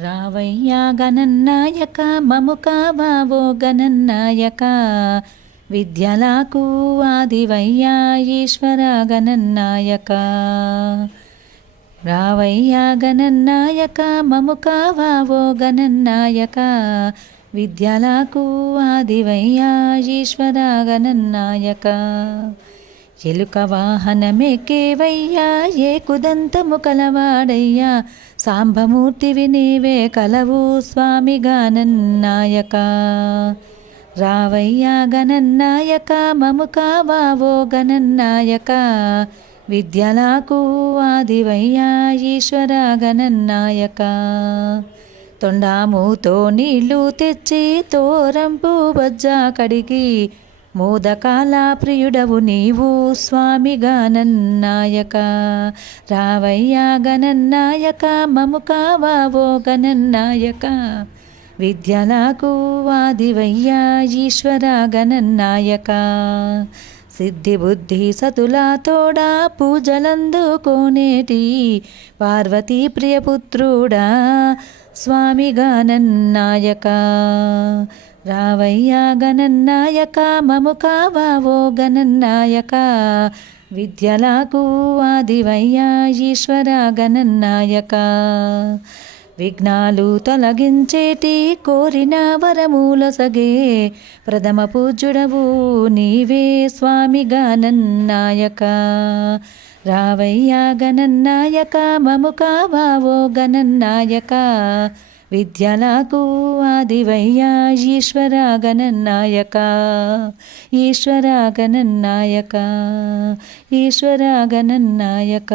రావయ్యా గణన్నాయక మము కావావో గణన్నాయక విద్యలకు ఆదివయ్యా ఈశ్వర గణన్నాయక. రావయ్యా గణన్నాయక మము కావావో గణన్నాయక విద్యలకు ఆదివయ్యా ఈశ్వర గణన్నాయక. ఎలుక వాహనమెక్కేవయ్యా ఏ కుదంతము కలవాడయ్యా సాంబమూర్తివి నీవే కలవు స్వామి గణన్నాయక. రావయ్యా గణన్నాయక మము కావావో గణన్నాయక విద్యలకు ఆదివయ్యా ఈశ్వర గణన్నాయక. తొండాముతో నీళ్లు తెచ్చి తోరంపు బజ్జా కడిగి మోదకాల ప్రియుడవు నీవు స్వామి గణన్నాయక. రావయ్యా గణన్నాయక మము కావావో గణన్నాయక విద్యలకు ఆదివయ్యా ఈశ్వర గణన్నాయక. సిద్ధి బుద్ధి సతులా తోడా పూజలందుకోనేటి పార్వతీ ప్రియపుత్రుడా స్వామి గణన్నాయక. రావయ్యా గణన్నాయక మము కావావో గణన్నాయక విద్యలకు ఆదివయ్యా ఈశ్వర గణన్నాయక. విఘ్నాలు తొలగించేటి కోరిన వరములొసగే ప్రథమ పూజ్యుడవు నీవే స్వామి గణన్నాయక. రావయ్యా గణన్నాయక మము కావావో గణన్నాయక విద్యలకు ఆదివయ్యా ఈశ్వర గణన్నాయక. ఈశ్వర గణన్నాయక ఈశ్వర గణన్నాయక.